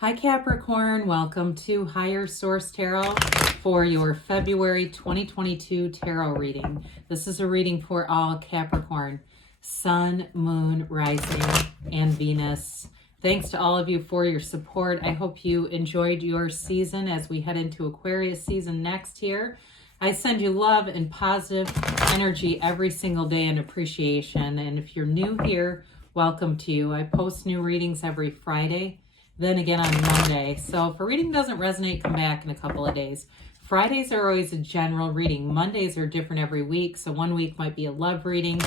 Hi Capricorn, welcome to Higher Source Tarot for your February 2022 tarot reading. This is a reading for all Capricorn, Sun, Moon, Rising, and Venus. Thanks to all of you for your support. I hope you enjoyed your season as we head into Aquarius season next year. I send you love and positive energy every single day and appreciation. And if you're new here, welcome to you. I post new readings every Friday, then again on Monday. So if a reading doesn't resonate, come back in a couple of days. Fridays are always a general reading. Mondays are different every week. So one week might be a love reading.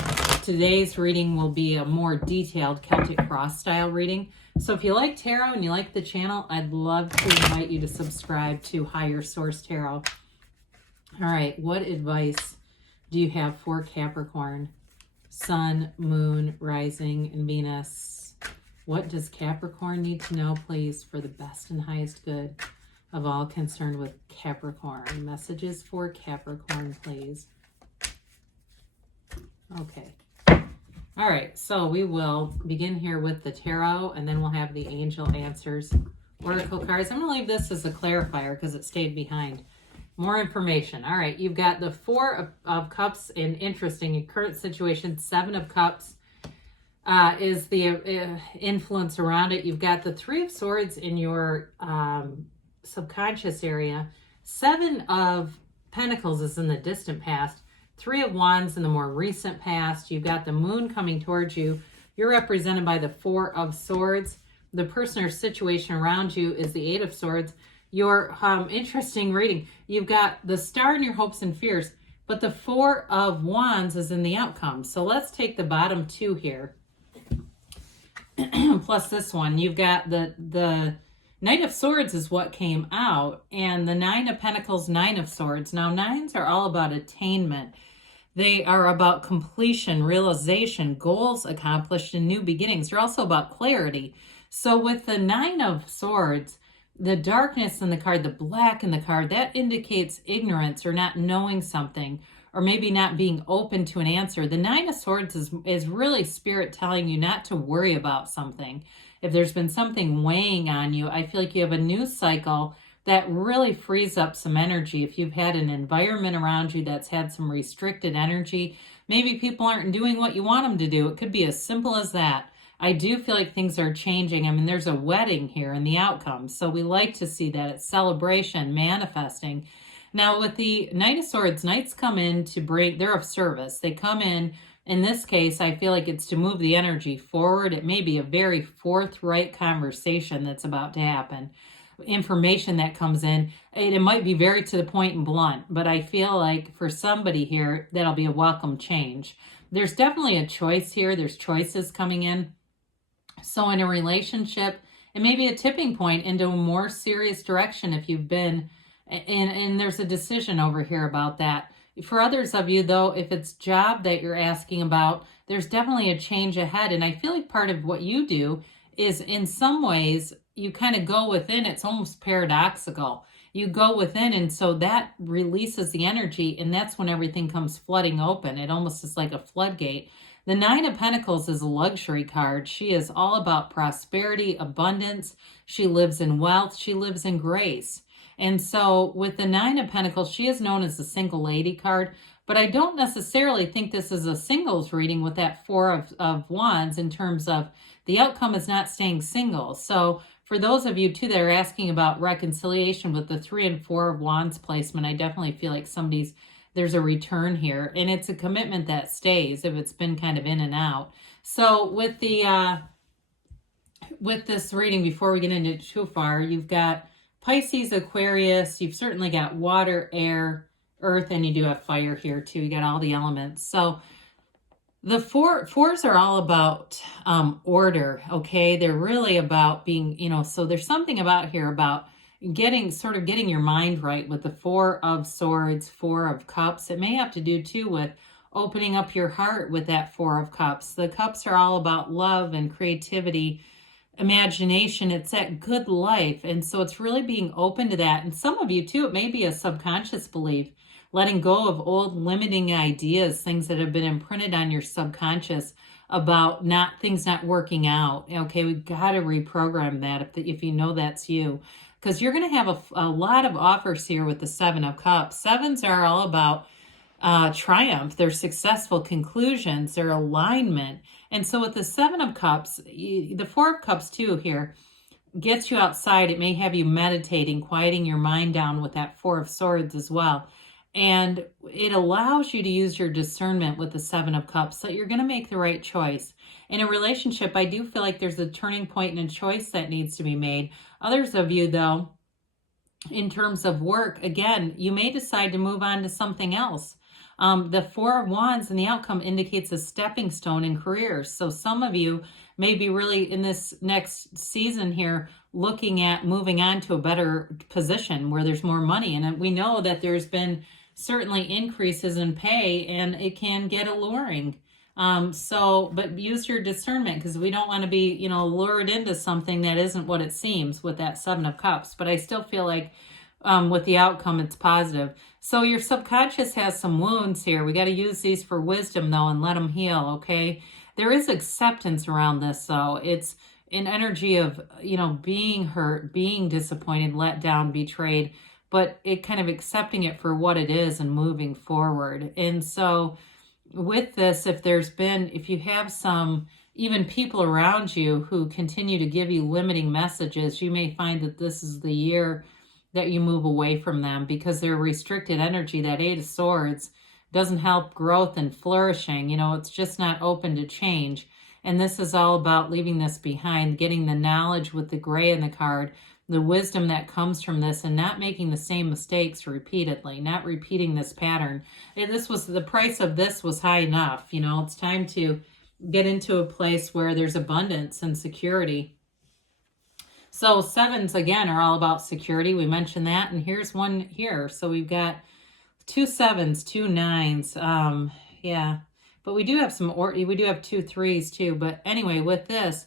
Today's reading will be a more detailed Celtic cross style reading. So if you like tarot and you like the channel, I'd love to invite you to subscribe to Higher Source Tarot. All right, what advice do you have for Capricorn? Sun, Moon, Rising, and Venus. What does Capricorn need to know, please, for the best and highest good of all concerned with Capricorn? Messages for Capricorn, please. Okay. All right, so we will begin here with the tarot, and then we'll have the angel answers oracle cards. I'm going to leave this as a clarifier because it stayed behind. More information. All right, you've got the Four of Cups in interesting in current situation. Seven of Cups is the influence around it. You've got the Three of Swords in your subconscious area. Seven of Pentacles is in the distant past. Three of Wands in the more recent past. You've got the Moon coming towards you. You're represented by the Four of Swords. The person or situation around you is the Eight of Swords. Your interesting reading. You've got the Star in your hopes and fears, but the Four of Wands is in the outcome. So let's take the bottom two here. Plus this one. You've got the Knight of Swords is what came out, and the Nine of Pentacles, Nine of Swords. Now, nines are all about attainment. They are about completion, realization, goals accomplished, and new beginnings. They're also about clarity. So with the Nine of Swords, the darkness in the card, the black in the card, that indicates ignorance or not knowing something, or maybe not being open to an answer. The Nine of Swords is really Spirit telling you not to worry about something. If there's been something weighing on you, I feel like you have a news cycle that really frees up some energy. If you've had an environment around you that's had some restricted energy, maybe people aren't doing what you want them to do. It could be as simple as that. I do feel like things are changing. I mean, there's a wedding here in the outcome. So we like to see that. It's celebration, manifesting. Now with the Knight of Swords, Knights come in to bring, they're of service. They come in this case, I feel like it's to move the energy forward. It may be a very forthright conversation that's about to happen. Information that comes in, it might be very to the point and blunt, but I feel like for somebody here, that'll be a welcome change. There's definitely a choice here. There's choices coming in. So in a relationship, it may be a tipping point into a more serious direction if you've been, and there's a decision over here about that. For others of you, though, if it's job that you're asking about, there's definitely a change ahead. And I feel like part of what you do is in some ways, you kind of go within. It's almost paradoxical. You go within, and so that releases the energy, and that's when everything comes flooding open. It almost is like a floodgate. The Nine of Pentacles is a luxury card. She is all about prosperity, abundance. She lives in wealth. She lives in grace. And so with the Nine of Pentacles, she is known as the single lady card, but I don't necessarily think this is a singles reading with that Four of Wands in terms of the outcome is not staying single. So for those of you too that are asking about reconciliation with the Three and Four of Wands placement, I definitely feel like there's a return here, and it's a commitment that stays if it's been kind of in and out. So with this reading, before we get into it too far, you've got Pisces, Aquarius, you've certainly got water, air, earth, and you do have fire here too. You got all the elements. So the fours are all about order, okay? They're really about being, so there's something about here about getting your mind right with the Four of Swords, Four of Cups. It may have to do too with opening up your heart with that Four of Cups. The cups are all about love and creativity, imagination. It's that good life. And so it's really being open to that. And some of you too, it may be a subconscious belief, letting go of old limiting ideas, things that have been imprinted on your subconscious about things not working out. Okay, we got to reprogram that if you know that's you, because you're going to have a lot of offers here with the Seven of Cups. Sevens are all about triumph, their successful conclusions, their alignment. And so with the Seven of Cups, the Four of Cups too here gets you outside. It may have you meditating, quieting your mind down with that Four of Swords as well. And it allows you to use your discernment with the Seven of Cups so that you're going to make the right choice. In a relationship, I do feel like there's a turning point and a choice that needs to be made. Others of you, though, in terms of work, again, you may decide to move on to something else. The Four of Wands and the outcome indicates a stepping stone in careers. So some of you may be really in this next season here looking at moving on to a better position where there's more money. And we know that there's been certainly increases in pay, and it can get alluring. But use your discernment, because we don't want to be, lured into something that isn't what it seems with that Seven of Cups. But I still feel like with the outcome, it's positive. So your subconscious has some wounds here. We got to use these for wisdom, though, and let them heal, okay? There is acceptance around this, though. It's an energy of, being hurt, being disappointed, let down, betrayed, but it kind of accepting it for what it is and moving forward. And so with this, if you have some even people around you who continue to give you limiting messages, you may find that this is the year that you move away from them, because they're restricted energy. That Eight of Swords doesn't help growth and flourishing. It's just not open to change. And this is all about leaving this behind, getting the knowledge with the gray in the card, the wisdom that comes from this, and not making the same mistakes repeatedly, not repeating this pattern. The price of this was high enough. It's time to get into a place where there's abundance and security. So sevens, again, are all about security. We mentioned that, and here's one here. So we've got 2 sevens, 2 nines. Yeah, but we do have we do have 2 threes too. But anyway, with this,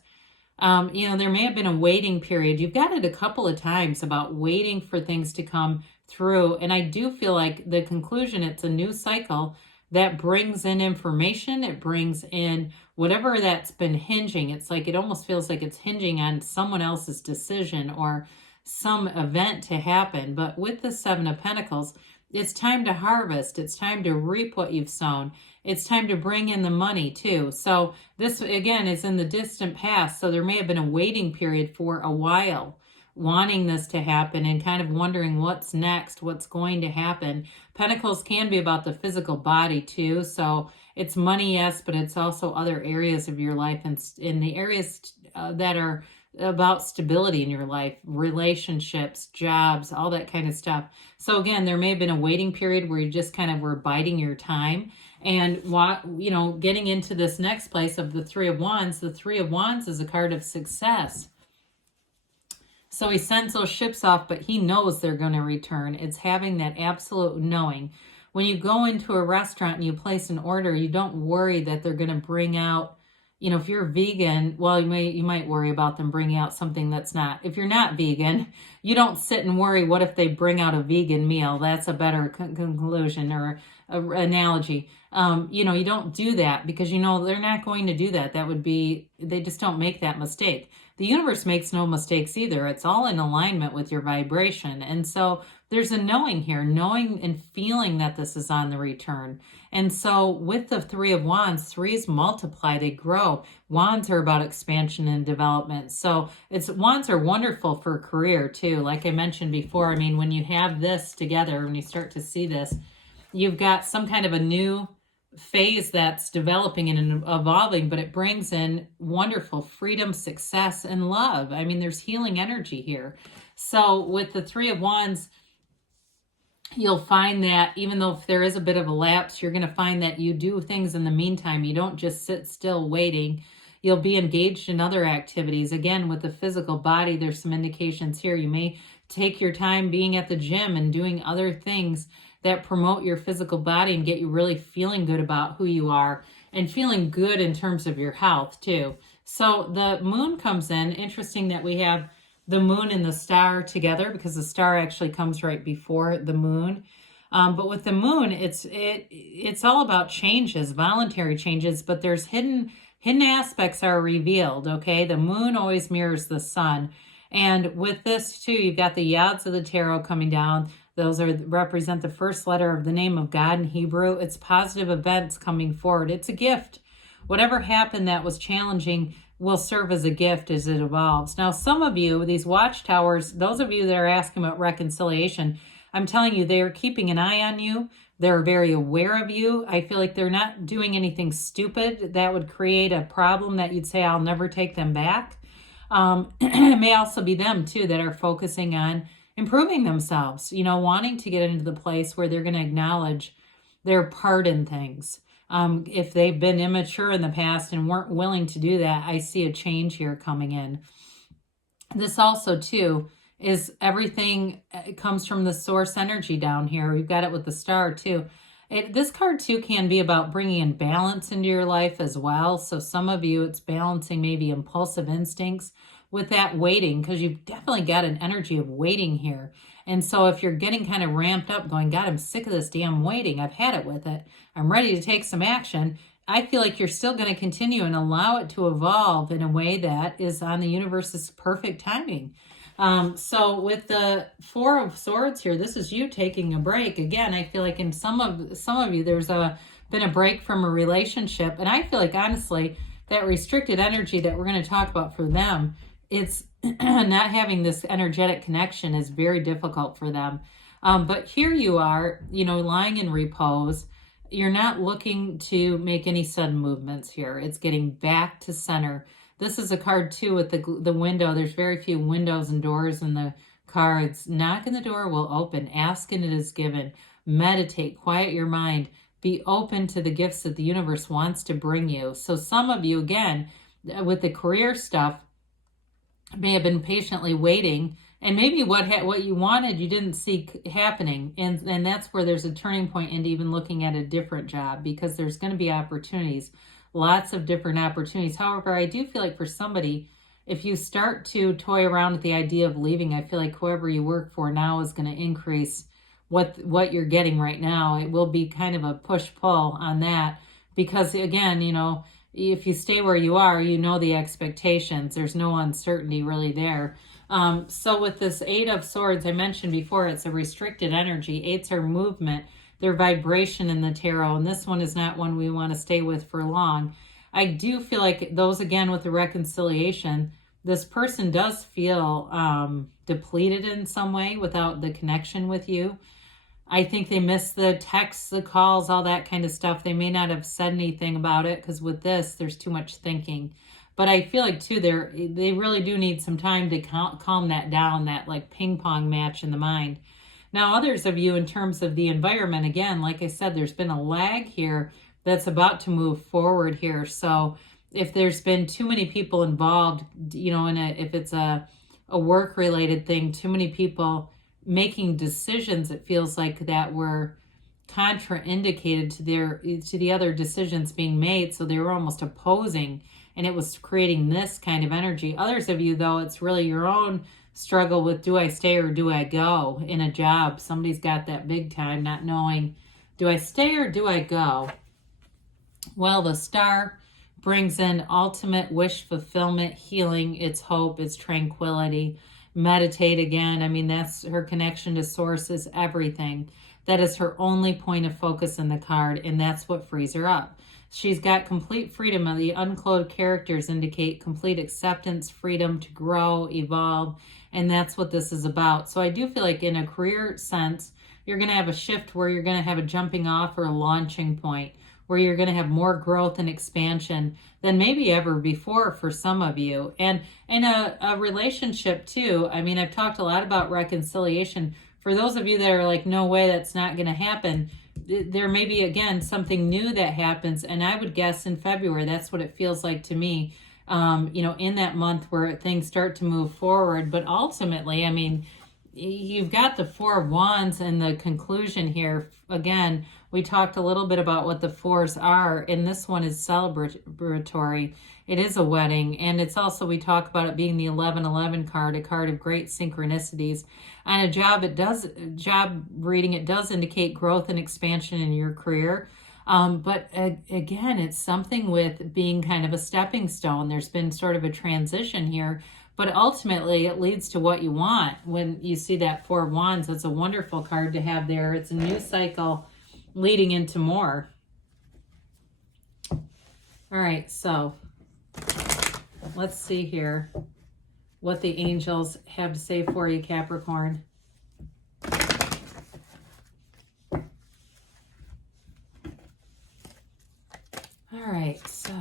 there may have been a waiting period. You've got it a couple of times about waiting for things to come through. And I do feel like the conclusion, it's a new cycle that brings in information. It brings in whatever that's been hinging. It's like, it almost feels like it's hinging on someone else's decision or some event to happen. But with the Seven of Pentacles, it's time to harvest. It's time to reap what you've sown. It's time to bring in the money too. So this, again, is in the distant past. So there may have been a waiting period for a while, wanting this to happen and kind of wondering what's next, what's going to happen. Pentacles can be about the physical body too. So it's money, yes, but it's also other areas of your life, and in the areas that are about stability in your life, relationships, jobs, all that kind of stuff. So again, there may have been a waiting period where you just kind of were biding your time and, getting into this next place of the Three of Wands. The Three of Wands is a card of success. So he sends those ships off, but he knows they're going to return. It's having that absolute knowing. When you go into a restaurant and you place an order, you don't worry that they're going to bring out, if you're vegan, well, you might worry about them bringing out something that's not. If you're not vegan, you don't sit and worry, what if they bring out a vegan meal? That's a better conclusion or analogy. You don't do that because they're not going to do that. They just don't make that mistake. The universe makes no mistakes either. It's all in alignment with your vibration. And so there's a knowing here, knowing and feeling that this is on the return. And so with the Three of Wands, threes multiply, they grow. Wands are about expansion and development. So wands are wonderful for a career too. Like I mentioned before, when you have this together, when you start to see this, you've got some kind of a new phase that's developing and evolving, but it brings in wonderful freedom, success, and love. There's healing energy here. So with the Three of Wands, you'll find that even though if there is a bit of a lapse, you're going to find that you do things in the meantime. You don't just sit still waiting. You'll be engaged in other activities. Again, with the physical body, there's some indications here. You may take your time being at the gym and doing other things that promote your physical body and get you really feeling good about who you are and feeling good in terms of your health too. So the moon comes in. Interesting that we have the moon and the star together, because the star actually comes right before the moon. But with the moon, it's all about changes, voluntary changes, but there's hidden Hidden aspects are revealed, okay? The moon always mirrors the sun. And with this too, you've got the Yads of the Tarot coming down. Those represent the first letter of the name of God in Hebrew. It's positive events coming forward. It's a gift. Whatever happened that was challenging will serve as a gift as it evolves. Now, some of you, these watchtowers, those of you that are asking about reconciliation, I'm telling you, they are keeping an eye on you. They're very aware of you. I feel like they're not doing anything stupid that would create a problem that you'd say, I'll never take them back. It may also be them too that are focusing on improving themselves, wanting to get into the place where they're going to acknowledge their part in things. If they've been immature in the past and weren't willing to do that, I see a change here coming in. This also too is everything comes from the source energy down here. We've got it with the star too. This card too can be about bringing in balance into your life as well. So some of you, it's balancing maybe impulsive instincts with that waiting, because you've definitely got an energy of waiting here. And so if you're getting kind of ramped up going, God, I'm sick of this damn waiting. I've had it with it. I'm ready to take some action. I feel like you're still going to continue and allow it to evolve in a way that is on the universe's perfect timing. So with the Four of Swords here, this is you taking a break. Again, I feel like in some of you, there's been a break from a relationship. And I feel like, honestly, that restricted energy that we're going to talk about for them, it's not having this energetic connection is very difficult for them. But here you are, lying in repose. You're not looking to make any sudden movements here. It's getting back to center. This is a card too with the window. There's very few windows and doors in the cards. Knock and the door will open. Ask and it is given. Meditate. Quiet your mind. Be open to the gifts that the universe wants to bring you. So some of you, again, with the career stuff, may have been patiently waiting, and maybe what you wanted you didn't see happening, and that's where there's a turning point into even looking at a different job, because there's going to be opportunities, lots of different opportunities. However, I do feel like for somebody, if you start to toy around with the idea of leaving, I feel like whoever you work for now is going to increase what you're getting right now. It will be kind of a push-pull on that, because again, if you stay where you are, the expectations. There's no uncertainty really there. So with this Eight of Swords, I mentioned before, it's a restricted energy. Eights are movement. They're vibration in the tarot, and this one is not one we want to stay with for long. I do feel like those, again, with the reconciliation, this person does feel depleted in some way without the connection with you. I think they miss the texts, the calls, all that kind of stuff. They may not have said anything about it because with this, there's too much thinking. But I feel like, too, they really do need some time to calm that down, that like ping pong match in the mind. Now, others of you, in terms of the environment, again, like I said, there's been a lag here that's about to move forward here. So if there's been too many people involved, if it's a work-related thing, too many people making decisions, it feels like that were contraindicated to the other decisions being made, so they were almost opposing, and it was creating this kind of energy. Others of you, though, it's really your own struggle with, do I stay or do I go in a job? Somebody's got that big time, not knowing, do I stay or do I go? Well, the star brings in ultimate wish fulfillment, healing, it's hope, it's tranquility. Meditate again. I mean, that's her connection to source is everything. That is her only point of focus in the card, and that's what frees her up. She's got complete freedom. The unclothed characters indicate complete acceptance, freedom to grow, evolve, and that's what this is about. So I do feel like in a career sense, you're going to have a shift where you're going to have a jumping off or a launching point, where you're going to have more growth and expansion than maybe ever before for some of you. And in a relationship too, I mean, I've talked a lot about reconciliation. For those of you that are like, no way, that's not going to happen, there may be, again, something new that happens. And I would guess in February, that's what it feels like to me, in that month where things start to move forward. But ultimately, I mean, you've got the Four of Wands and the conclusion here. Again, we talked a little bit about what the fours are, and this one is celebratory. It is a wedding, and it's also, we talk about it being the 1111 card, a card of great synchronicities. On a job reading, it does indicate growth and expansion in your career. But again, it's something with being kind of a stepping stone. There's been sort of a transition here, but ultimately it leads to what you want. When you see that Four of Wands, it's a wonderful card to have there. It's a new cycle leading into more. All right, so let's see here what the angels have to say for you, Capricorn. All right, so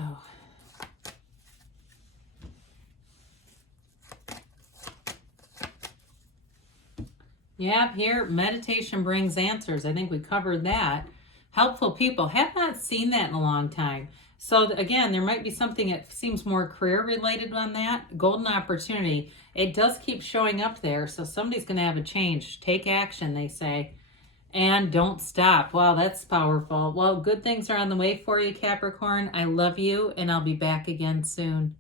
yeah, here meditation brings answers. I think we covered that. Helpful people. Have not seen that in a long time. So again, there might be something that seems more career related on that. Golden opportunity. It does keep showing up there. So somebody's going to have a change. Take action, they say. And don't stop. Wow, that's powerful. Well, good things are on the way for you, Capricorn. I love you, and I'll be back again soon.